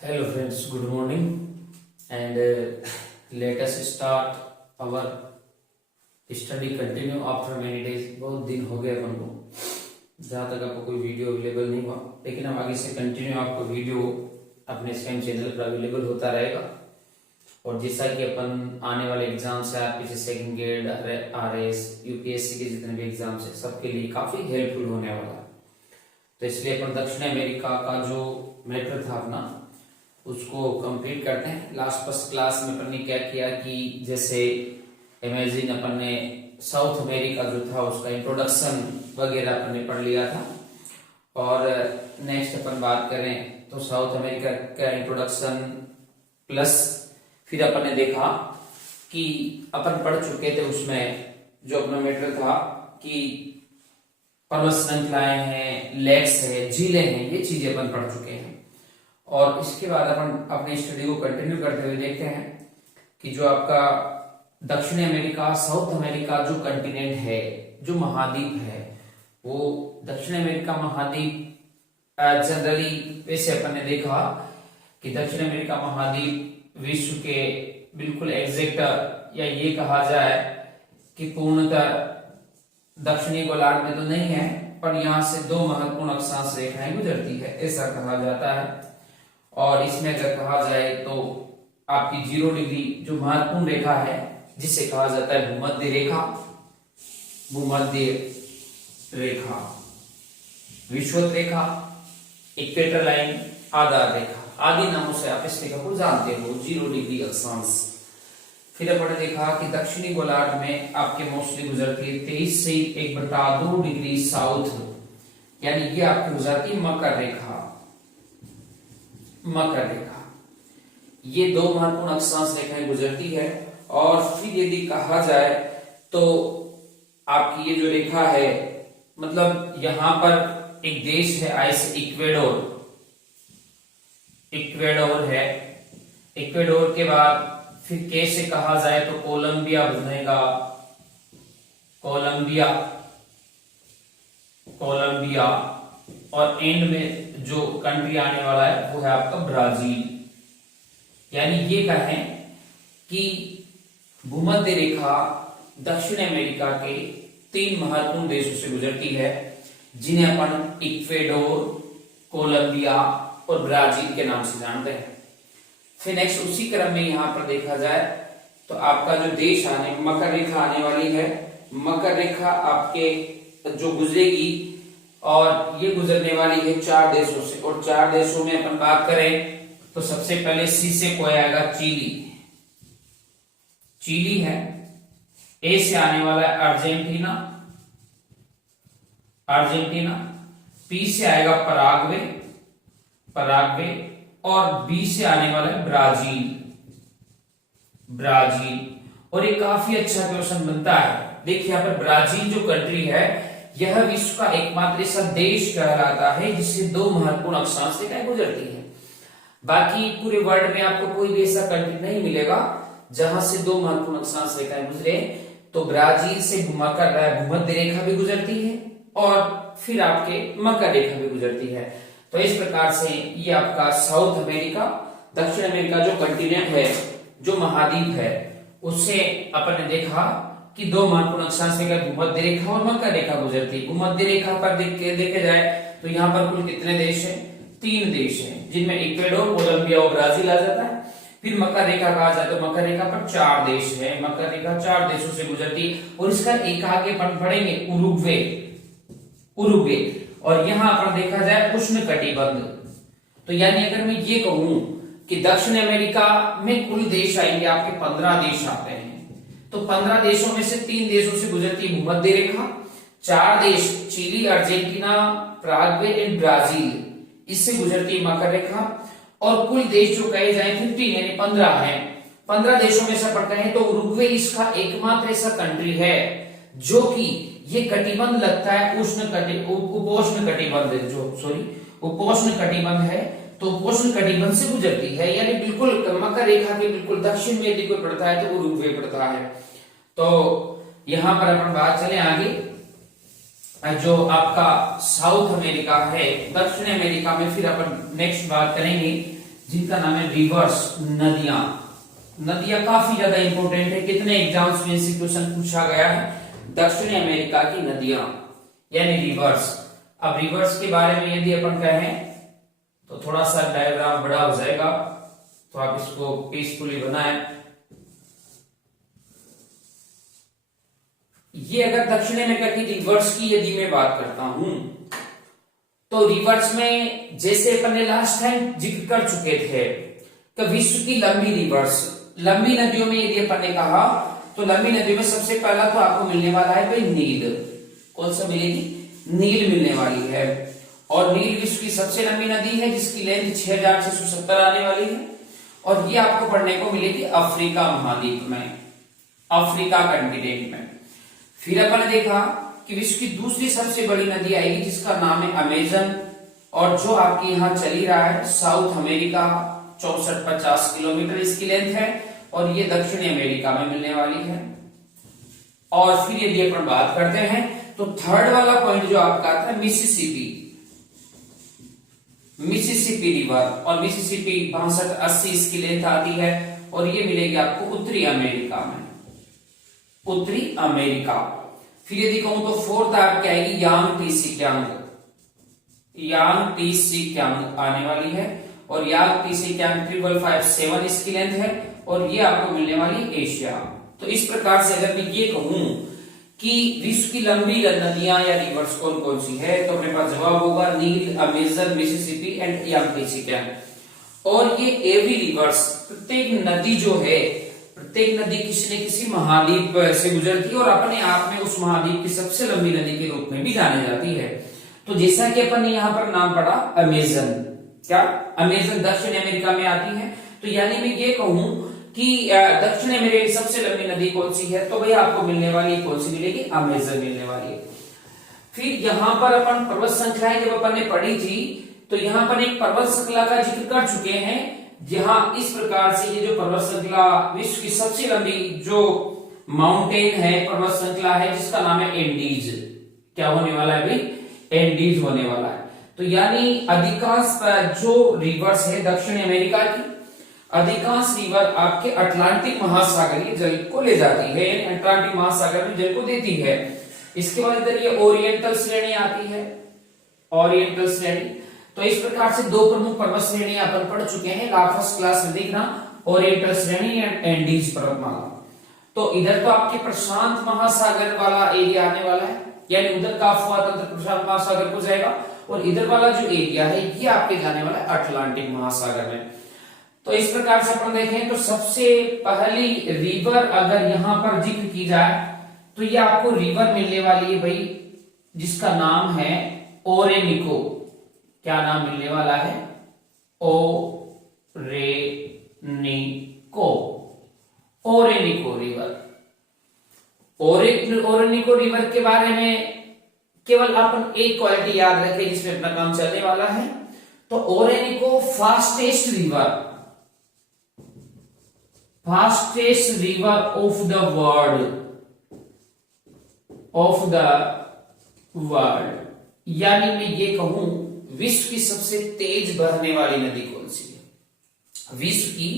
Hello friends, good morning and let us start our study continue after many days। बहुत दिन हो गए अपन को, जहाँ तक आपको कोई वीडियो अवेलेबल नहीं हुआ, लेकिन अब आगे से कंटिन्यू आपको वीडियो अपने सेम चैनल पर अवेलेबल होता रहेगा। और जैसा कि अपन आने वाले एग्जाम्स है आपके सेकंड ग्रेड आरएस यूपीएससी के जितने भी एग्जाम्स है सबके लिए काफी हेल्पफुल होने वाला है। तो इसलिए अपन दक्षिण अमेरिका का जो मैटर था अपना उसको कंप्लीट करते हैं। लास्ट फर्स्ट क्लास में अपन ने क्या किया कि जैसे इमेजिन अपन ने साउथ अमेरिका जो था उसका इंट्रोडक्शन वगैरह अपन ने पढ़ लिया था। और नेक्स्ट अपन बात करें तो साउथ अमेरिका का इंट्रोडक्शन प्लस फिर अपन ने देखा कि अपन पढ़ चुके थे उसमें जो अपना मैटर था कि पर्वत श्रृंखलाएं हैं, लेक्स है, झीलें हैं, ये चीजें अपन पढ़ चुके हैं। और इसके बाद अपन अपनी स्टडी को कंटिन्यू करते हुए देखते हैं कि जो आपका दक्षिण अमेरिका साउथ अमेरिका जो कंटिनेंट है, जो महाद्वीप है, वो दक्षिण अमेरिका महाद्वीप जनरली वैसे अपन ने देखा कि दक्षिण अमेरिका महाद्वीप विश्व के बिल्कुल एग्जैक्ट या ये कहा जाए कि पूर्णतः दक्षिणी गोलार्ध में तो नहीं है, पर यहाँ से दो महत्वपूर्ण अक्षांश रेखाएं गुजरती है, ऐसा कहा जाता है। और इसमें अगर कहा जाए तो आपकी 0 डिग्री जो महत्वपूर्ण रेखा है जिसे कहा जाता है भूमध्य रेखा, भूमध्य रेखा, विषुवत रेखा, इक्वेटर लाइन, आधार रेखा आदि नामों से आप इस रेखा को जानते हो, 0 डिग्री अक्षांश। फिर अपन ने देखा कि दक्षिणी गोलार्ध में आपके मोस्टली गुजरती है 23 से 1/2 डिग्री साउथ, यानी ये आपकी गुजरती है मकर रेखा, मकर रेखा। ये दो महत्वपूर्ण अक्षांश रेखाएं गुजरती है। और फिर यदि कहा जाए तो आपकी ये जो रेखा है, मतलब यहां पर एक देश है आइस इक्वेडोर, इक्वेडोर है। इक्वेडोर के बाद फिर कैसे कहा जाए तो कोलंबिया बनेगा, कोलंबिया, कोलंबिया। और एंड में जो कंट्री आने वाला है वो है आपका ब्राजील। यानी ये कहें कि भूमध्य रेखा दक्षिण अमेरिका के 3 महत्वपूर्ण देशों से गुजरती है, जिन्हें अपन इक्वेडोर, कोलंबिया और ब्राजील के नाम से जानते हैं। फिर नेक्स्ट उसी क्रम में यहां पर देखा जाए तो आपका जो देश आने मकर रेखा आने वाली है, मकर रेखा आपके जो गुजरेगी और ये गुजरने वाली है 4 देशों से। और 4 देशों में अपन बात करें तो सबसे पहले सी से कोई आएगा चिली, चिली है। ए से आने वाला है अर्जेंटीना, अर्जेंटीना। पी से आएगा पराग्वे, पराग्वे। और बी से आने वाला है ब्राजील, ब्राजील। और ये काफी अच्छा क्वेश्चन बनता है। देखिए यहां पर ब्राजील जो कंट्री है यह विश्व का एकमात्र ऐसा देश कहलाता है जिससे 2 महत्वपूर्ण अक्षांश रेखाएं गुजरती है। बाकी पूरे वर्ल्ड में आपको कोई भी ऐसा कंट्री नहीं मिलेगा जहां से 2 महत्वपूर्ण अक्षांश रेखाएं गुजरे। तो ब्राजील से मकर भूमध्य रेखा भी गुजरती है और फिर आपके मकर रेखा भी गुजरती है। तो इस प्रकार से ये आपका साउथ अमेरिका, दक्षिण अमेरिका जो कंटिनेंट है, जो महाद्वीप है, उससे अपन ने देखा कि 2 महत्वपूर्ण अक्षांश रेखा भूमध्य रेखा और मकर रेखा गुजरती है। भूमध्य रेखा पर देखे जाए तो यहाँ पर कुल कितने देश हैं? 3 देश हैं, जिनमें इक्वेडोर, कोलंबिया और ब्राजील आ जाता है। फिर मकर रेखा कहा जाए तो मकर रेखा पर 4 देश है, मकर रेखा 4 देशों से गुजरती है। और इसका एक आगे पढ़ेंगे उरुग्वे, उरुग्वे। और यहाँ पर देखा जाए उष्ण कटिबंध। तो यानी अगर मैं ये कहूं कि दक्षिण अमेरिका में कुल देश आएंगे आपके 15 देश आते हैं, तो 15 देशों में से 3 देशों से गुजरती है भूमध्य रेखा, 4 देश Chile, Argentina, Paraguay and Brazil, इससे गुजरती है मकर रेखा। और कुल देश जो कहे जाए 15 यानी 15 है, 15 देशों में से पढ़ते हैं तो उरुग्वे इसका एकमात्र ऐसा कंट्री है जो कि ये कटिबंध लगता है उपोष्ण कटिबंध, जो उपोष्ण कटिबंध है, तो उपोष्ण कटिबंध से गुजरती है। यानी बिल्कुल मकर रेखा के बिल्कुल दक्षिण में यदि कोई पड़ता है तो उरुग्वे पड़ता है। तो यहां पर अपन बात चले आगे, जो आपका साउथ अमेरिका है, दक्षिण अमेरिका में फिर अपन नेक्स्ट बात करेंगे जिनका नाम है रिवर्स नदियां। नदियां काफी ज्यादा इंपॉर्टेंट है, कितने एग्जाम्स में से क्वेश्चन पूछा गया है। दक्षिणी अमेरिका की नदियां यानी रिवर्स। अब रिवर्स के बारे में यदि अपन कहें तो थोड़ा सा डायग्राम बड़ा हो जाएगा, तो आप इसको पीसफुली बनाएं। ये अगर दक्षिण अमेरिका की रिवर्स की यदि मैं बात करता हूं तो रिवर्स में जैसे अपन ने लास्ट टाइम जिक्र कर चुके थे कि विश्व की लंबी रिवर्स, लंबी नदियों में यदि अपन ने कहा तो लंबी नदियों में सबसे पहला तो आपको मिलने वाला है भाई नील। कौन सा मिलेगी? नील मिलने वाली है। और नील विश्व की सबसे लंबी नदी है जिसकी लेंथ 6670 आने वाली है। और ये आपको पढ़ने को मिलेगी अफ्रीका महाद्वीप में, अफ्रीका कंटिनेंट में। फिर अपन ने देखा कि विश्व की दूसरी सबसे बड़ी नदी आएगी जिसका नाम है अमेजन, और जो आपके यहाँ चली रहा है साउथ अमेरिका, 6450 किलोमीटर इसकी लेंथ है, और ये दक्षिणी अमेरिका में मिलने वाली है। और फिर यदि अपन बात करते हैं तो थर्ड वाला पॉइंट जो आपका आता है मिसिसिपी, मिसिसिपी रिवर, और मिसिसिपी 6280 इसकी लेंथ आती है, और ये मिलेगी आपको उत्तरी अमेरिका में, उत्तरी अमेरिका। फिर यदि कहूं तो फोर्थ आपकी आएगी यांग टीसी क्यांग, यांग टीसी क्यांग आने वाली है, और यांग टीसी क्यांग 3557 इसकी लेंथ है, और ये आपको मिलने वाली एशिया। तो इस प्रकार से अगर मैं ये कहूं कि विश्व की लंबी नदियां या रिवर्स कौन कौन सी है, तो अपने पास जवाब होगा Nile, Amazon, Mississippi and Yangtze Kiang. और ये एवरी रिवर्स, प्रत्येक नदी जो है, प्रत्येक नदी किसी न किसी महाद्वीप से गुजरती है और अपने आप में उस महाद्वीप की सबसे लंबी नदी के रूप में भी जानी जाती है। तो जैसा कि अपन ने यहाँ पर नाम पढ़ा अमेजन, क्या अमेजन दक्षिण अमेरिका में आती है, तो यानी मैं ये कहूं कि दक्षिण अमेरिका की सबसे लंबी नदी कौन सी है, तो भाई आपको मिलने वाली कौन सी मिलेगी? अमेजन मिलने वाली है। फिर यहाँ पर अपन पर्वत श्रृंखलाएं जब अपन ने पढ़ी थी तो यहाँ पर एक पर्वत श्रृंखला का जिक्र कर चुके हैं, जहां इस प्रकार से ये जो पर्वत श्रृंखला विश्व की सबसे लंबी जो माउंटेन है, पर्वत श्रृंखला है, जिसका नाम है एंडीज। क्या होने वाला है भाई? एंडीज होने वाला है। तो यानी अधिकांश जो रिवर्स है दक्षिण अमेरिका की, अधिकांश रिवर आपके अटलांटिक महासागरीय जल को ले जाती है, अटलांटिक महासागर में जल को देती है। इसके बाद इधर ये ओरिएंटल श्रेणी आती है, ओरिएंटल श्रेणी। तो इस प्रकार से दो प्रमुख पर्वत श्रेणियां अपन पढ़ चुके हैं, फर्स्ट क्लास में देखना, ओरिएंटल श्रेणी एंड एंडीज पर्वतमाला। तो इधर तो आपके प्रशांत महासागर वाला एरिया आने वाला है, यानी उधर का अफवाह तंत्र प्रशांत महासागर को जाएगा, और इधर वाला जो एरिया है ये आपके जाने वाला है अटलांटिक महासागर में। तो इस प्रकार से अपन देखें तो सबसे पहली रिवर अगर यहां पर जिक्र की जाए तो ये आपको रिवर मिलने वाली है भाई, जिसका नाम है ओरेनिको। क्या नाम मिलने वाला है? ओरेनिको, ओरेनिको रिवर। ओरेनिको रिवर के बारे में केवल अपन एक क्वालिटी याद रखें जिसमें अपना काम चलने वाला है। तो Orinoco fastest river, fastest river of the world, of the world, यानी मैं ये कहूं विश्व की सबसे तेज बहने वाली नदी कौन सी है? विश्व की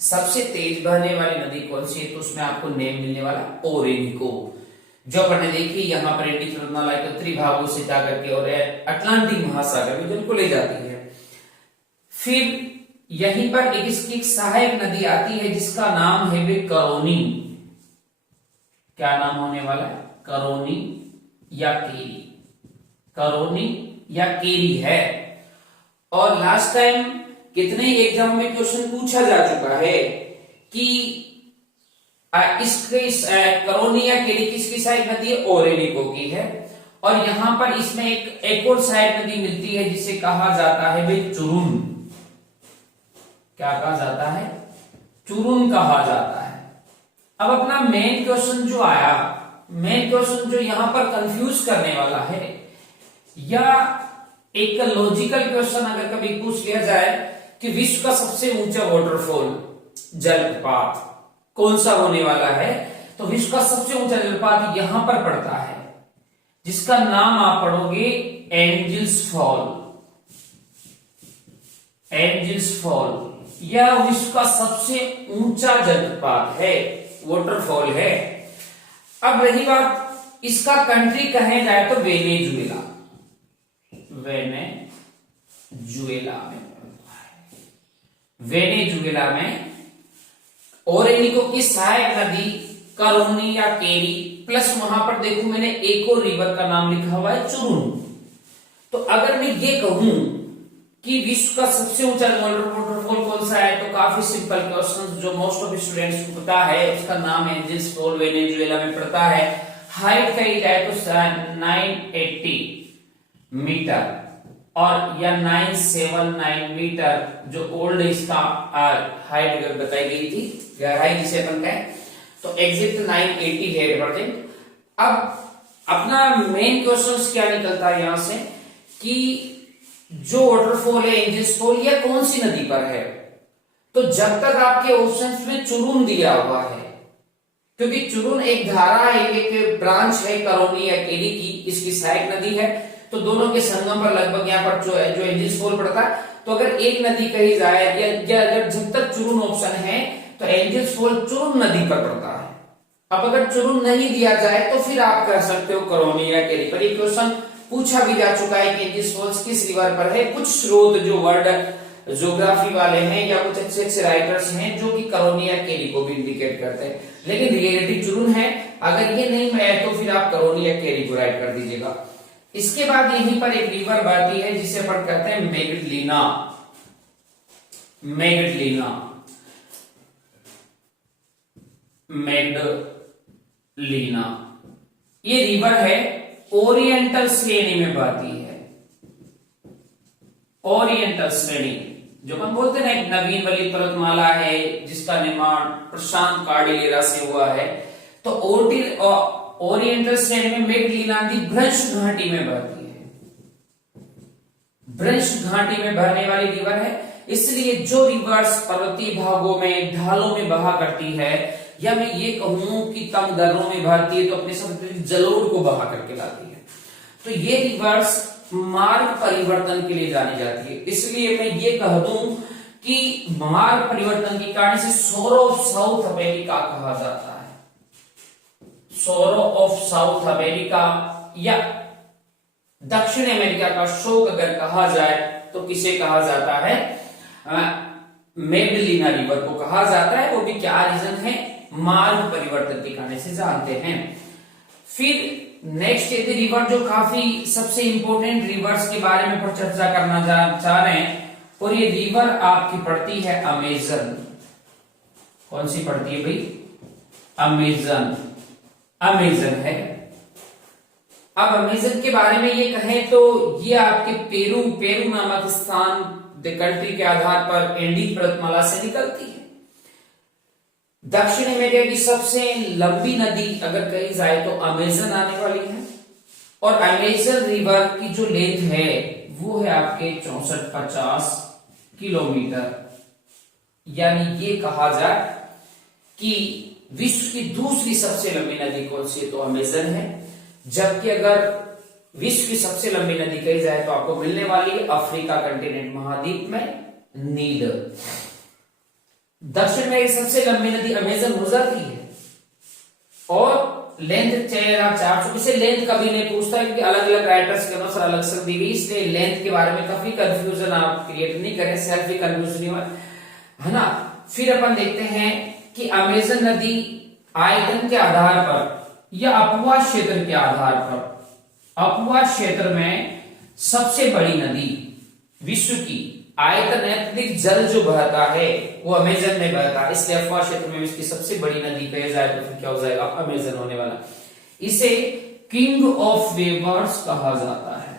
सबसे तेज बहने वाली नदी कौन सी है? तो उसमें आपको नेम मिलने वाला ओरेनिको, जो अपन ने देखी यहाँ पर इंडिक पर्वतमाला के उत्तरी भागों से जाकर के और अटलांटिक महासागर में जिनको ले जाती है। फिर यहीं पर एक सहायक नदी आती है जिसका नाम है वे करोनी। क्या नाम होने वाला है? करोनी या केरी, करोनी या केरी है। और लास्ट टाइम कितने एग्जाम में क्वेश्चन पूछा जा चुका है कि इसके करोनी या केरी किसकी सहायक नदी है? ओरेनिको की है। और यहां पर इसमें एक और सहायक नदी मिलती है जिसे कहा जाता है भाई चुरुन। क्या कहा जाता है? चुरुन कहा जाता है। अब अपना मेन क्वेश्चन जो आया, मेन क्वेश्चन जो यहां पर कंफ्यूज करने वाला है, या एक लॉजिकल क्वेश्चन अगर कभी पूछ लिया जाए कि विश्व का सबसे ऊंचा वाटरफॉल, जलप्रपात कौन सा होने वाला है, तो विश्व का सबसे ऊंचा जलप्रपात यहां पर पड़ता है, जिसका नाम आप पढ़ोगे एंजल्स फॉल, एंजल्स फॉल। यह विश्व का सबसे ऊंचा जलप्रपात है, वाटरफॉल है। अब रही बात इसका कंट्री कहे जाए तो वेनेजुएला, वेनेजुएला में, वेनेजुएला में ओरेनिको की सहायक नदी करोनी या केरी, प्लस वहां पर देखो मैंने एक और रिवर का नाम लिखा हुआ है चुरुन। तो अगर मैं ये कहूं कि विश्व का सबसे ऊंचा वाटरफॉल कौन सा है, तो काफी सिंपल क्वेश्चन जो मोस्ट ऑफ स्टूडेंट्स को पता है, उसका नाम एंजिल्स फॉल, वेनेजुएला में पड़ता है। हाइट कही जाए तो 980 मीटर और या 979 मीटर जो ओल्ड इसका हाइट बताई गई थी, गहराई जिसे अपन कहें, तो एग्जिट 980 है रिप्रेजेंट। अब अपना मेन क्वेश्चन क्या निकलता है यहां से कि जो वाटरफॉल है एंजिल्स फॉल, यह कौन सी नदी पर है। तो जब तक आपके ऑप्शंस में चुरुन दिया हुआ है, क्योंकि चुरुन एक धारा है, एक ब्रांच है करोनी या केरी की, इसकी सहायक नदी है, तो दोनों के संगम पर लगभग यहाँ पर जो एंजिल्स फॉल पड़ता है। तो अगर एक नदी कही जाए या अगर जब तक चुरुन ऑप्शन है तो एंजिल्स फॉल चुरुन नदी पर पड़ता है। अब अगर चुरुन नहीं दिया जाए तो फिर आप कह सकते हो करोनी या केरी पर। ये क्वेश्चन पूछा भी जा चुका है कि एंजिल्स फॉल्स किस रिवर पर है। कुछ स्रोत जो वर्ल्ड ज्योग्राफी वाले हैं या कुछ अच्छे अच्छे राइटर्स हैं जो कि करोनी या केरी को भी इंडिकेट करते हैं, लेकिन रियलिटी चुरुन है। अगर ये नहीं है तो फिर आप करोनी या केरी को राइट कर दीजिएगा। इसके बाद यहीं पर एक रिवर बहती है जिसे अपन कहते हैं मेगडलिना, मेगडलिना, मेगडलिना। ये रिवर है ओरिएंटल श्रेणी में बहती है, ओरिएंटल श्रेणी जो हम बोलते हैं ना, एक नवीन वली पर्वतमाला है जिसका निर्माण प्रशांत कार्डिलेरा से हुआ है। तो ओरिएंटल श्रेणी में मेगडलिना नदी भ्रंश घाटी में बहती है, भ्रंश घाटी में बहने वाली रिवर है। इसलिए जो रिवर्स पर्वतीय भागों में ढालों में बहा करती है, या मैं ये कहूं कि तंग दर्रों में बहती है, तो अपने सब जलोढ़ को बहा करके लाती है। तो ये रिवर्स मार्ग परिवर्तन के लिए जानी जाती है। इसलिए मैं ये कह दूं कि मार्ग परिवर्तन के कारण से सोरो ऑफ साउथ अमेरिका कहा जाता है, सोरो ऑफ साउथ अमेरिका या दक्षिण अमेरिका का शोक अगर कहा जाए तो किसे कहा जाता है, मेगडलिना रिवर को कहा जाता है। वो भी क्या रीजन है, मार्ग परिवर्तन के कारण से जानते हैं। फिर नेक्स्ट यदि रिवर जो काफी सबसे इंपॉर्टेंट रिवर्स के बारे में पर चर्चा करना चाह रहे हैं, और ये रिवर आपकी पड़ती है अमेजन। कौन सी पड़ती है भाई, अमेजन, अमेजन है। अब अमेजन के बारे में ये कहें तो ये आपके पेरू नामक स्थान कंट्री के आधार पर एंडीज पर्वतमाला से निकलती है। दक्षिण अमेरिका की सबसे लंबी नदी अगर कही जाए तो अमेजन आने वाली है, और अमेजन रिवर की जो लेंथ है वो है आपके 6450 किलोमीटर। यानी ये कहा जाए कि विश्व की दूसरी सबसे लंबी नदी कौन सी है, तो अमेजन है। जबकि अगर विश्व की सबसे लंबी नदी कही जाए तो आपको मिलने वाली है अफ्रीका कंटिनेंट महाद्वीप में नील। दक्षिण में सबसे लंबी नदी अमेजन हो जाती है, और लेंथ 6400। इसे लेंथ कभी नहीं पूछता क्योंकि अलग अलग राइटर्स के अनुसार अलग से दी गई, इसलिए लेंथ के बारे में काफी कंफ्यूजन आप क्रिएट नहीं करें, सेल्फ ही कंफ्यूजन हुआ है ना। फिर अपन देखते हैं कि अमेजन नदी आयतन के आधार पर या अपवाह क्षेत्र के आधार पर, अपवाह क्षेत्र में सबसे बड़ी नदी विश्व की, आयतन अत्यधिक जल जो बहता है वो अमेजन में बहता है, इसलिए अपवाह क्षेत्र में इसकी सबसे बड़ी नदी कही जाए तो फिर क्या हो जाएगा, अमेजन होने वाला। इसे किंग ऑफ वेवर्स कहा जाता है,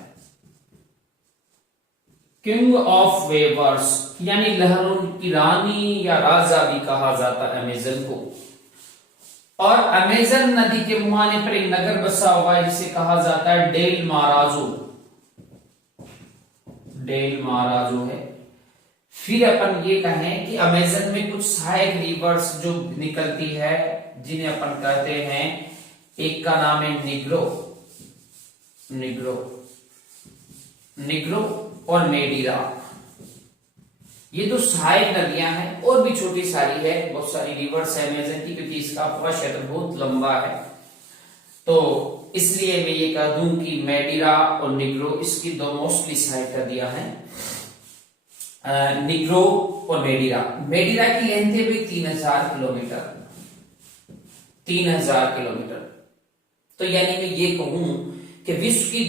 किंग ऑफ वेवर्स यानी लहरों की रानी या राजा भी कहा जाता है अमेजन को। और अमेजन नदी के मुहाने पर एक नगर बसा हुआ है जिसे कहा जाता है डेल माराजो, डेल माराजो है। फिर अपन ये कहें कि अमेजन में कुछ सहायक रिवर्स जो निकलती है जिन्हें अपन कहते हैं, एक का नाम है निग्रो, निग्रो, निग्रो और मेडिरा। ये जो सहायक नदियां हैं और भी छोटी सारी है, बहुत सारी रिवर्स है अमेजन की, क्योंकि इसका पूरा क्षेत्र बहुत लंबा है। तो इसलिए मैं ये कह दूं कि मैडिरा और निग्रो इसकी दो मोस्टली सहायक नदियां हैं, निग्रो और मेडिरा। मेडिरा की लेंथ है भी 3000 किलोमीटर, 3000 किलोमीटर। तो यानी मैं ये कहूं कि विश्व की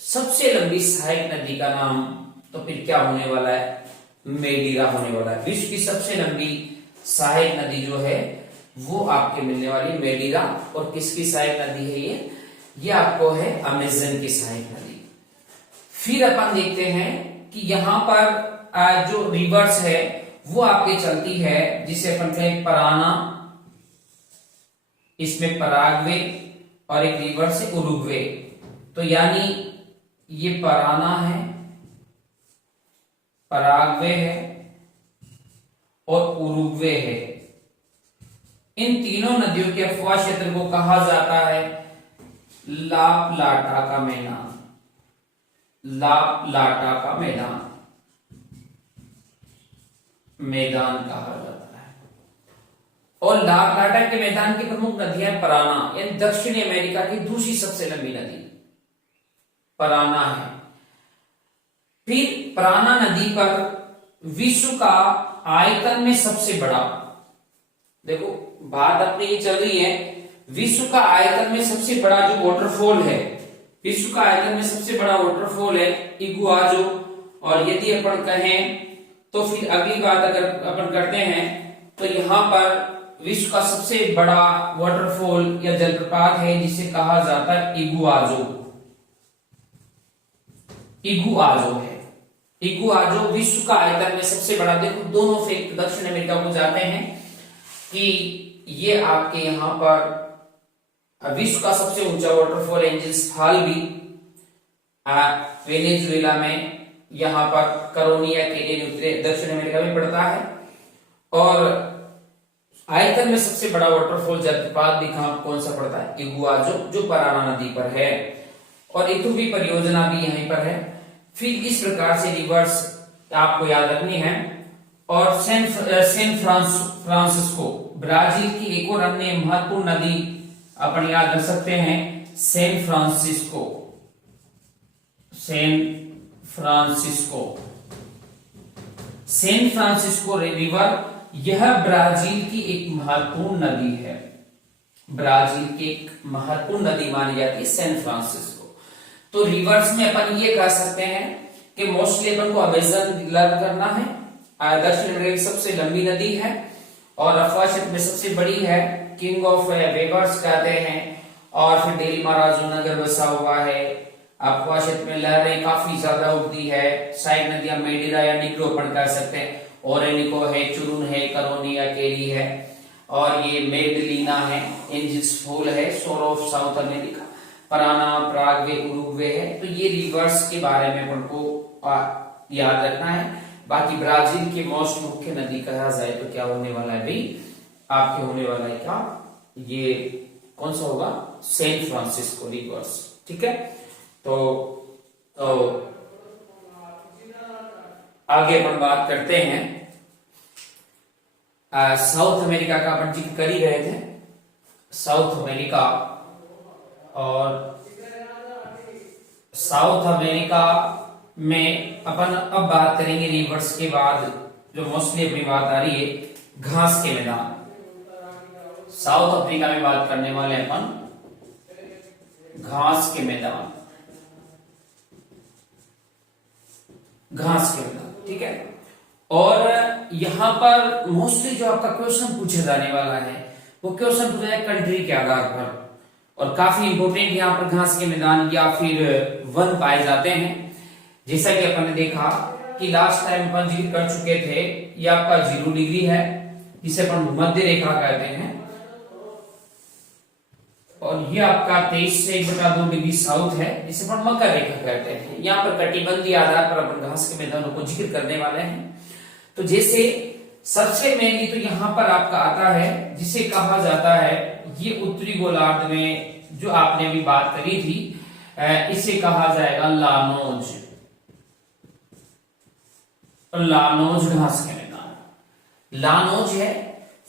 सबसे लंबी सहायक नदी का नाम तो फिर क्या होने वाला है, मेडिरा होने वाला है। विश्व की सबसे लंबी सहायक नदी जो है वो आपके मिलने वाली मेडिरा। और किसकी सहायक नदी है ये आपको है अमेजन की सहायक नदी। फिर अपन देखते हैं कि यहां पर जो रिवर्स है वो आपके चलती है, जिसे अपन कहें पराना, इसमें पराग्वे, और एक रिवर्स है उरुग्वे। तो यानी ये पराना है, पराग्वे है और उरुग्वे है। इन तीनों नदियों के अफवाह क्षेत्र को कहा जाता है ला प्लाटा का मैदान, ला प्लाटा का मैदान, मैदान कहा जाता है। और ला प्लाटा के मैदान की प्रमुख नदियां पराना, यानी दक्षिणी अमेरिका की दूसरी सबसे लंबी नदी पराना है। फिर पराना नदी पर विश्व का आयतन में सबसे बड़ा, देखो बात अपनी ये चल रही है, विश्व का आयतन में सबसे बड़ा जो वाटरफॉल है, विश्व का आयतन में सबसे बड़ा वाटरफॉल है इगुआजो। और यदि अपन कहें तो फिर अगली बात अगर अपन करते हैं तो यहां पर विश्व का सबसे बड़ा वाटरफॉल या जलप्रपात है जिसे कहा जाता है इगुआजो, इगुआजो है। इगुआजो विश्व का आयतन में सबसे बड़ा, देखो दोनों फैक्ट दक्षिण अमेरिका को जाते हैं कि ये आपके यहां पर विश्व का सबसे ऊंचा वाटरफॉल एंजल्स फॉल भी वेनेजुएला में, यहां पर करोनिया कैनियन उतरे दक्षिण अमेरिका में पड़ता है। और आयतन में सबसे बड़ा वाटरफॉल जलप्रपात भी कौन सा पड़ता है, इगुआजो, जो पराना नदी पर है। और इथुबी परियोजना भी यहीं पर है। फिर इस प्रकार से रिवर्स आपको याद रखनी है। और सेंट फ्रांसिस्को, ब्राजील की एक और अन्य महत्वपूर्ण नदी अपन याद रख सकते हैं, Saint Francisco, Saint Francisco, Saint Francisco river, यह ब्राजील की एक महत्वपूर्ण नदी है, ब्राजील की एक महत्वपूर्ण नदी मानी जाती है सेंट फ्रांसिस्को। तो रिवर्स में अपन ये कह सकते हैं कि मोस्टली अपन को अमेजन लर्न करना है, दक्षिण अमेरिका की सबसे लंबी नदी है और अफवाह क्षेत्र में सबसे बड़ी है, किंग ऑफ वेवर्स कहते हैं। और फिर डेल महाराजो नगर बसा हुआ है, अफवाह क्षेत्र में लहरें काफी ज्यादा उठती है। सहायक नदियां मेडिरा या निग्रो अपन कह सकते हैं, ओरेनिको है, चुरुन है, करोनिया केरी है, और ये मेडलिना है, एंजल्स फॉल है, सोर of south America, Parana, Paraguay, Uruguay है। तो ये रिवर्स के बारे में अपन को याद रखना है। बाकी ब्राजील की मोस्ट मुख्य नदी कहा जाए तो क्या होने वाला है भाई, आपके होने वाला है क्या, ये कौन सा होगा, सेंट फ्रांसिस्को रिवर्स। ठीक है, तो आगे अपन बात करते हैं। साउथ अमेरिका का अपन जिक्र कर ही रहे थे, साउथ अमेरिका। और साउथ अमेरिका में अपन अब बात करेंगे रिवर्स के बाद, जो मोस्टली अपनी बात आ रही है घास के मैदान। साउथ अफ्रीका में बात करने वाले अपन घास के मैदान, घास के मैदान। ठीक है, और यहां पर मोस्टली जो आपका क्वेश्चन पूछा जाने वाला है वो क्वेश्चन पूछा है कंट्री के आधार पर, और काफी इंपोर्टेंट यहाँ पर घास के मैदान या फिर वन पाए जाते हैं। जैसा कि अपन ने देखा कि लास्ट टाइम अपन जिक्र कर चुके थे, ये आपका 0 डिग्री है जिसे अपन भूमध्य रेखा कहते हैं, और ये आपका 23 से 1/2 डिग्री साउथ है जिसे अपन मकर रेखा कहते हैं। यहाँ पर कटिबंधीय आधार पर अपन घास के मैदानों को जिक्र करने वाले हैं। तो जैसे सबसे मेनली तो यहाँ पर आपका आता है जिसे कहा जाता है, ये उत्तरी गोलार्ध में जो आपने अभी बात करी थी, इसे कहा जाएगा लानोज, और लानोज घास के मैदान, लानोज है।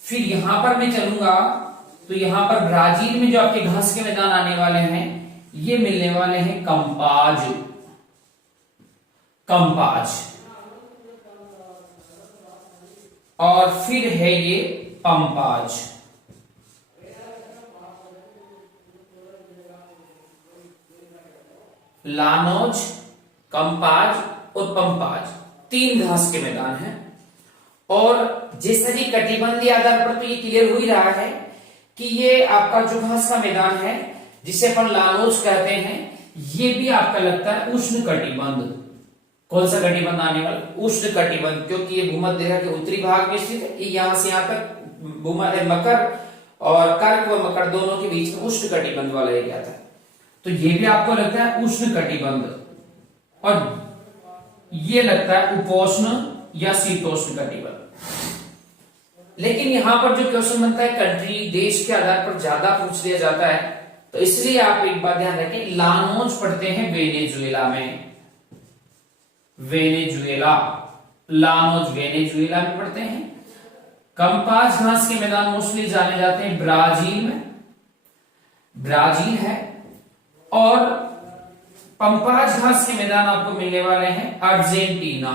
फिर यहां पर मैं चलूंगा तो यहां पर ब्राजील में जो आपके घास के मैदान आने वाले हैं ये मिलने वाले हैं कंपाज, कंपाज। और फिर है ये पंपाज। लानोज, कंपाज और पंपाज, 3 घास के मैदान हैं। और जैसा कि कटिबंधीय आधार पर तो ये क्लियर हो ही रहा है कि ये आपका जो घास का मैदान है जिसे अपन लानोज कहते हैं ये भी आपका लगता है उष्ण कटिबंध। कौन सा कटिबंध आने वाला? उष्ण कटिबंध, क्योंकि ये भूमध्य रेखा के उत्तरी भाग में स्थित है। यहां से यहां तक मकर और कर्क व मकर दोनों के बीच में उष्ण कटिबंध वाला एरिया था, तो ये भी आपको लगता है उष्ण कटिबंध। और ये लगता है उपोष्ण या शीतोष्ण कटिबंध। लेकिन यहां पर जो क्वेश्चन बनता है कंट्री, देश के आधार पर ज्यादा पूछ दिया जाता है, तो इसलिए आप एक बात ध्यान रखें, लानोज पढ़ते हैं वेनेजुएला में, वेनेजुएला, लानोज वेनेजुएला में पढ़ते हैं। कंपास घास के मैदान मोस्टली जाने जाते हैं ब्राजील में, ब्राजील है। और पंपाज घास के मैदान आपको मिलने वाले हैं अर्जेंटीना,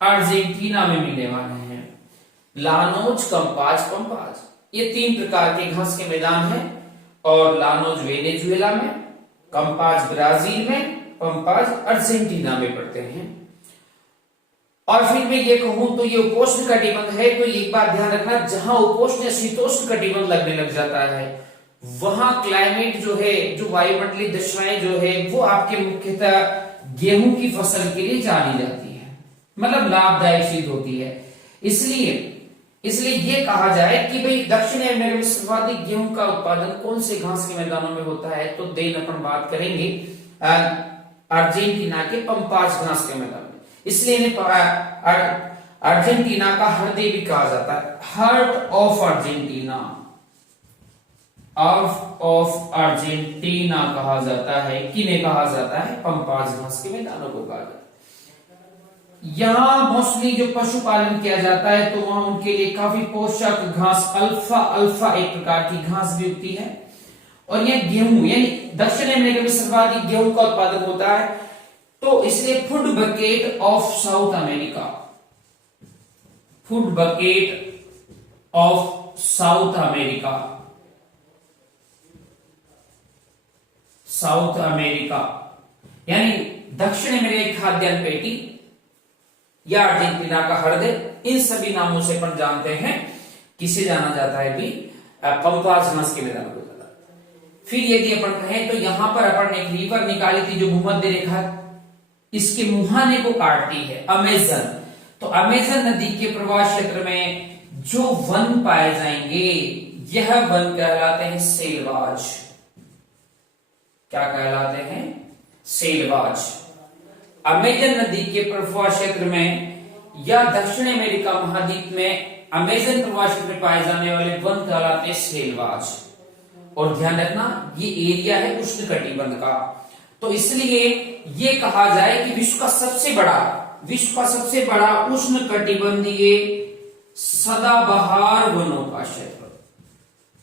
अर्जेंटीना में मिलने वाले हैं। लानोज, कंपाज, पंपाज, ये 3 प्रकार के घास के मैदान हैं। और लानोज वेनेजुएला में, कंपाज ब्राजील में, पंपाज अर्जेंटीना में पड़ते हैं। और फिर मैं ये कहूं तो ये उपोष्ण कटिबंध है, तो एक बात ध्यान रखना, जहां उपोष्ण या शीतोष्ण कटिबंध लगने लग जाता है वहां क्लाइमेट जो है, जो वायुमंडलीय दशाएं जो है वो आपके मुख्यतः गेहूं की फसल के लिए जानी जाती है, मतलब लाभदायक सिद्ध होती है। इसलिए ये कहा जाए कि भाई दक्षिण अमेरिका में सर्वाधिक गेहूं का उत्पादन कौन से घास के मैदानों में होता है, तो देन अपन बात करेंगे अर्जेंटीना के पंपाज घास के मैदान में। इसलिए इन्हें अर्जेंटीना का हृदय भी कहा जाता है, heart of Argentina, of Argentina कहा जाता है। किन्हें कहा जाता है? पंपाज घास के मैदानों को कहा जाता है। यहां मोस्टली जो पशुपालन किया जाता है तो वहां उनके लिए काफी पोषक घास अल्फा अल्फा एक प्रकार की घास भी उगती है। और यह गेहूं, यानी दक्षिण अमेरिका में सर्वाधिक गेहूं का उत्पादन होता है, तो इसलिए food bucket of south America, food bucket of south America, south America यानी दक्षिण अमेरिका की खाद्यान्न पेटी या अर्जेंटीना का हृदय, इन सभी नामों से अपन जानते हैं किसे जाना जाता है भी पंपाज घास के मैदान को जाता है। फिर यदि अपन कहें तो यहां पर अपन ने एक रिवर निकाली थी जो भूमध्य रेखा इसके मुहाने को काटती है, अमेजन। तो अमेजन नदी के प्रवाह क्षेत्र में जो वन पाए जाएंगे यह वन कहलाते हैं सेलवाज। क्या कहलाते हैं? सेलवाज। अमेजन नदी के प्रवाह क्षेत्र में या दक्षिण अमेरिका महाद्वीप में अमेजन प्रवाह क्षेत्र में पाए जाने वाले वन कहलाते हैं सेलवाज। और ध्यान रखना ये एरिया है उष्ण कटिबंध का, तो इसलिए ये कहा जाए कि विश्व का सबसे बड़ा उष्ण कटिबंधीय सदाबहार वनों का क्षेत्र,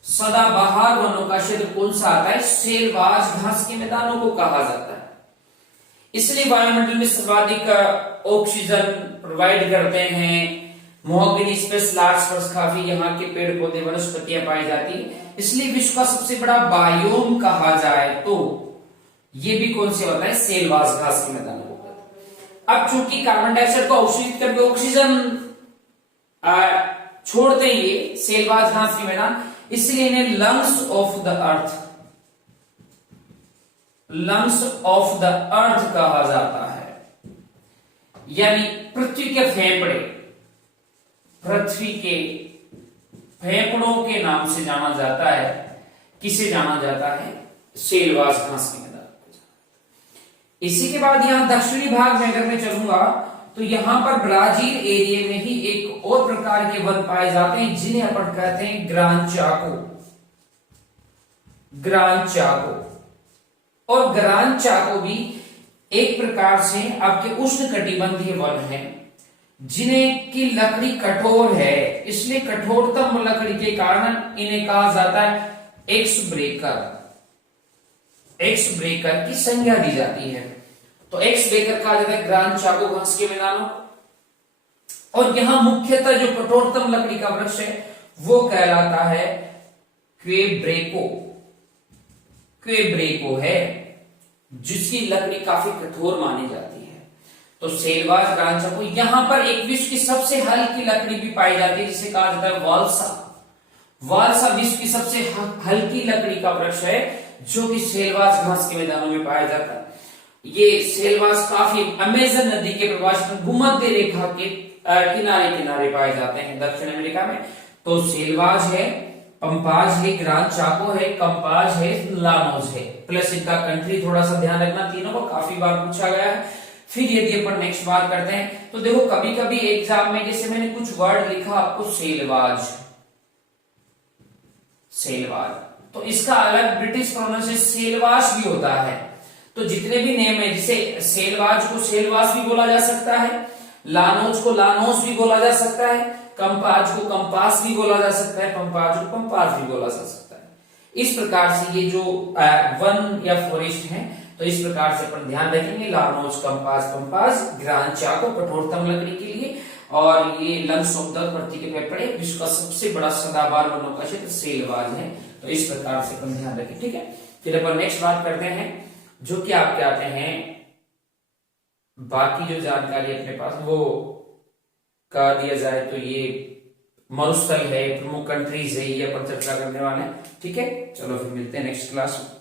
सदाबहार वनों का क्षेत्र कौन सा आता है? सेलवाज घास के मैदानों को कहा जाता है। इसलिए वायुमंडल में सर्वाधिक ऑक्सीजन प्रोवाइड करते हैं। मोहगिनी स्पेस लार्ज पर काफी यहाँ के पेड़ पौधे वनस्पतियां पाई जाती है, इसलिए विश्व का सबसे बड़ा बायोम कहा जाए तो ये भी कौन से होता है? सेलवाज घास के मैदानों को कहते हैं। अब चूंकि कार्बन डाइऑक्साइड को अवशोषित करके ऑक्सीजन छोड़ते हैं ये सेलवाज घास के मैदान, इसलिए इन्हें lungs of the earth, lungs of the earth कहा जाता है। यानी पृथ्वी के फेफड़े, पृथ्वी के फेफड़ों के नाम से जाना जाता है। किसे जाना जाता है? सेलवाज घास के मैदान। इसी के बाद यहां दक्षिणी भाग में अगर मैं चलूंगा तो यहां पर ब्राजील एरिया में ही एक और प्रकार के वन पाए जाते हैं जिन्हें अपन कहते हैं ग्रान चाको, ग्रान चाको। और ग्रान चाको भी एक प्रकार से आपके उष्ण कटिबंधीय वन है जिन्हें की लकड़ी कठोर है, इसलिए कठोरतम लकड़ी के कारण इन्हें कहा जाता है एक्स ब्रेकर। एक्स ब्रेकर की संज्ञा दी जाती है। तो एक्स ब्रेकर कहा जाता है ग्रांड चाको घास के मैदानों। और यहां मुख्यतः जो कठोरतम लकड़ी का वृक्ष है वो कहलाता है क्वेब्रेको। क्वेब्रेको है जिसकी लकड़ी काफी कठोर मानी जाती है। तो सेलवाज, ग्रांड चाको, यहां पर एक विश्व की सबसे हल्की लकड़ी भी पाई जाती है जिसे कहा जाता है वालसा। वालसा विश्व की सबसे हल्की लकड़ी का वृक्ष है जो कि सेलवाज घास के मैदानों में पाया जाता है। ये सेलवाज काफी अमेजन नदी के प्रवास में भूमध्य रेखा के किनारे किनारे पाए जाते हैं दक्षिण अमेरिका में। तो सेलवाज है, पंपाज है, ग्रांड चाको है, कंपाज है, लानोज है, प्लस इनका कंट्री थोड़ा सा ध्यान रखना, तीनों को काफी बार पूछा गया है। फिर यदि अपन नेक्स्ट बात करते हैं तो देखो कभी कभी एग्जाम में जैसे मैंने कुछ वर्ड लिखा आपको सेलवाज, सेलवाज, तो इसका अलग ब्रिटिश प्रोनाउंसिएशन सेलवास भी होता है। तो जितने भी नेम है जैसे सेलवाज को सेलवास भी बोला जा सकता है, लानोज को लानोज भी बोला जा सकता है, कंपाज को कंपास भी बोला जा सकता है, पंपाज को पंपास भी बोला जा सकता है। इस प्रकार से ये जो वन या फॉरेस्ट है तो इस प्रकार से अपन ध्यान रखेंगे लानोज, कंपास, पंपास, ग्रांड चाको कठोरतम लकड़ी के लिए, और ये लंग्स ऑफ द पृथ्वी के फेफड़े विश्व का सबसे बड़ा सदाबहार वनों का क्षेत्र सेलवाज है। तो इस प्रकार से अपन ध्यान रखें, ठीक है। फिर अपन नेक्स्ट बात करते हैं जो कि आपके आते हैं बाकी जो जानकारी अपने पास वो का दिया जाए तो ये मरुस्थल है, प्रमुख कंट्रीज है, ये अपन चर्चा करने वाले हैं, ठीक है। चलो फिर मिलते हैं नेक्स्ट क्लास में।